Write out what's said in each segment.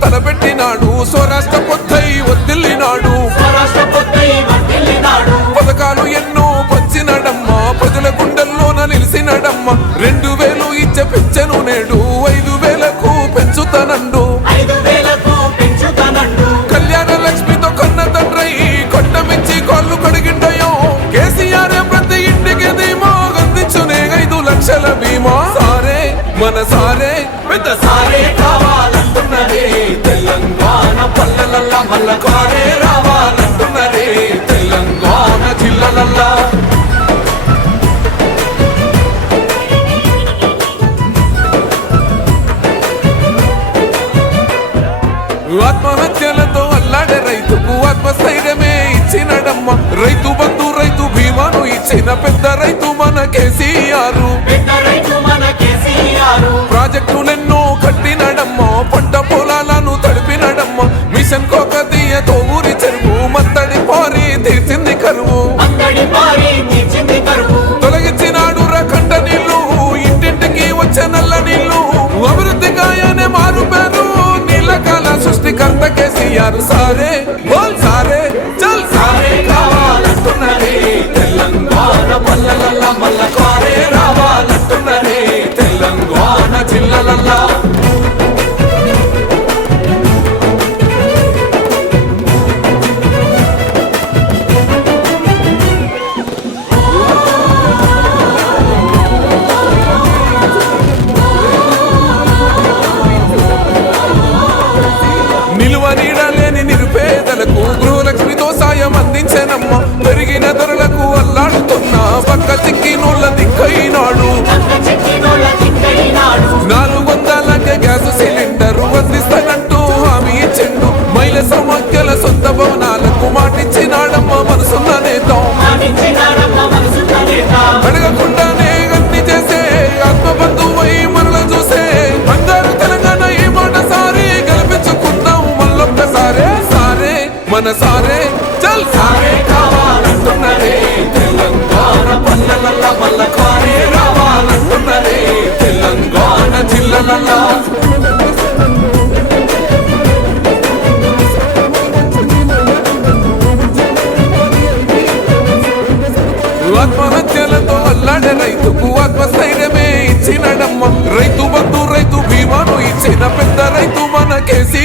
తలపెట్టినాడు స్వరాష్ట్ర పొత్తు ఆత్మహత్యలతో అల్లాడే రైతుకు ఆత్మస్థైర్యమే ఇచ్చినడమ్మ రైతు బంధు రైతు భీమాను ఇచ్చిన పెద్ద రైతు మన కేసీ తొలగించినాడు రకంట నీళ్ళు ఇంటింటికి వచ్చే నల్ల నీళ్ళు అభివృద్ధిగాయనే మారు పేరు నీళ్ళ కాల సృష్టికర్త కేసీఆర్ సారే. రైతుకు ఆత్మస్థైర్యమే ఇచ్చినడమ్మ. రైతు బంధు రైతు భీమాను ఇచ్చిన పెద్ద రైతు మన కేసీ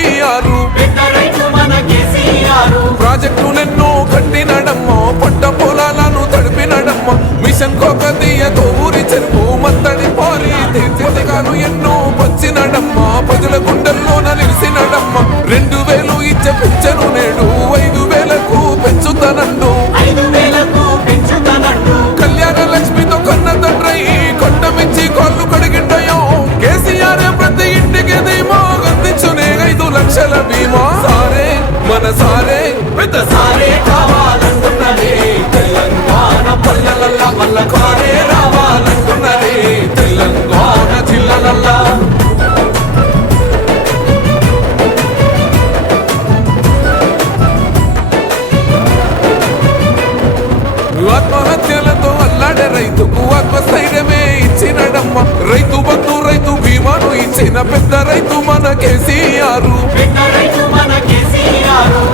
సమస్యలతో అల్లాడే రైతుకు ఆత్మస్థైర్యమే ఇచ్చినడమ్మ. రైతు బంధు రైతు బీమాను ఇచ్చిన పెద్ద రైతు మన కేసీఆర్.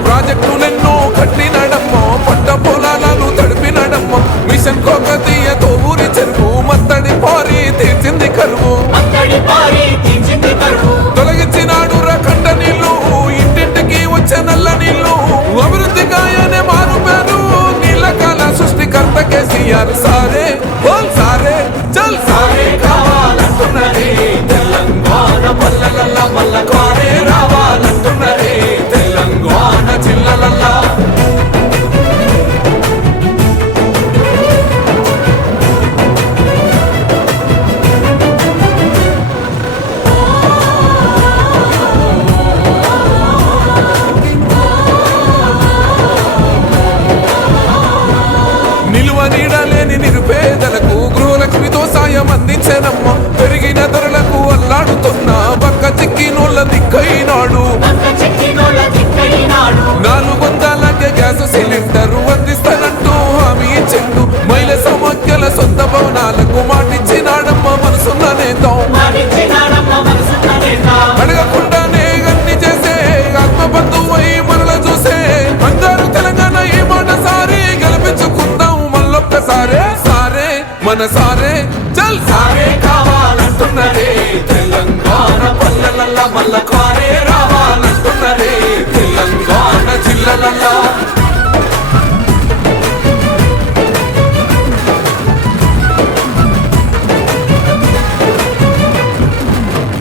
ప్రాజెక్టులెన్నో కట్టినడమ్మ పంట పొలాలను తడిపినడమ్మ. మిషన్ కోకతీయ తోబూరి చెరువు మత్తడి పారి తీర్చింది కరువు. Sabes, sabes సారే మన సారే చల్. సారే కావాలంటున్నదే తెలంగాణ పల్లెలల్ల మల్ల కారే రావాలంటున్నదే తెలంగాణ జిల్లలల్లా.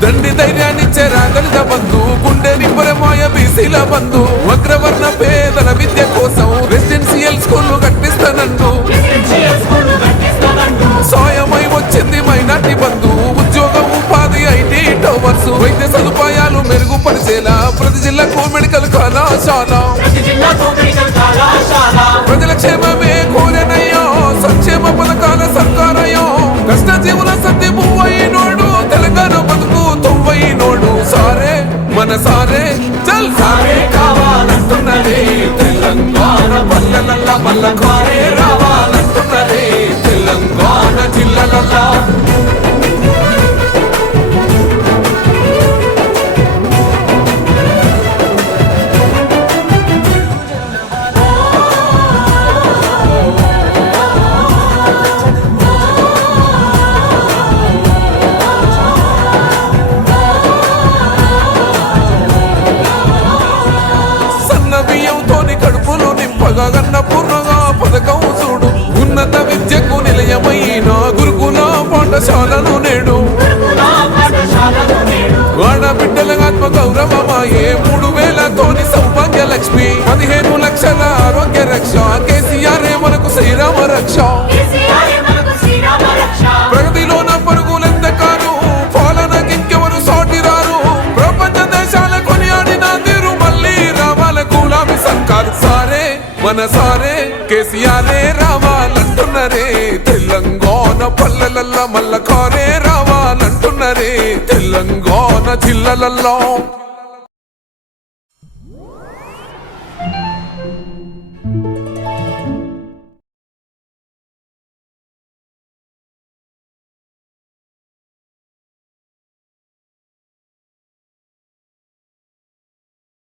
దండి ధైర్యాన్నిచ్చే రాగలిద బంధు గుండె నింబరమాయ బీసీల బంధు. అగ్రవర్ణ పేదల విద్య కోసం రెసిడెన్షియల్ స్కూల్ కట్టిస్తానంటూ మెరుగుపరిచేలా ప్రతి జిల్లాకు మెడికల్ కళాశాల. ప్రజల క్షేమమే కోరెనయ్యో సంక్షేమ పథకాల సర్కారయ్యో. కష్టజీవుల సత్తి పువ్వైనోడు తెలంగాణ బతుకు తొవ్వైనోడు సారే మన సారే చల్ సారే. కావాలంటున్నదే తెలంగాణ పల్లెలల్ల మల్ల కారే. ఆడబిడ్డల ఆత్మ గౌరవమాయే మూడు వేలతోని సౌభాగ్య లక్ష్మి పదిహేను లక్షల ఆరోగ్య రక్ష. కేసీఆర్ మనకు శ్రీరామ రక్ష. కేసీఆర్ మనకు శ్రీరామ రక్ష. ప్రగతిలోన ఇంకెవరు ప్రపంచ దేశాల కొనియాడిన తీరు మళ్ళీ రావాల గులాబీ సర్కార్ సారే మన సారే కేసీఆరే రావాలంటున్నరే. తెలంగాణ పల్లెలల్ల మల్ల కారే రావాలంటున్నరే. తెలంగాణ జిల్లలల్లో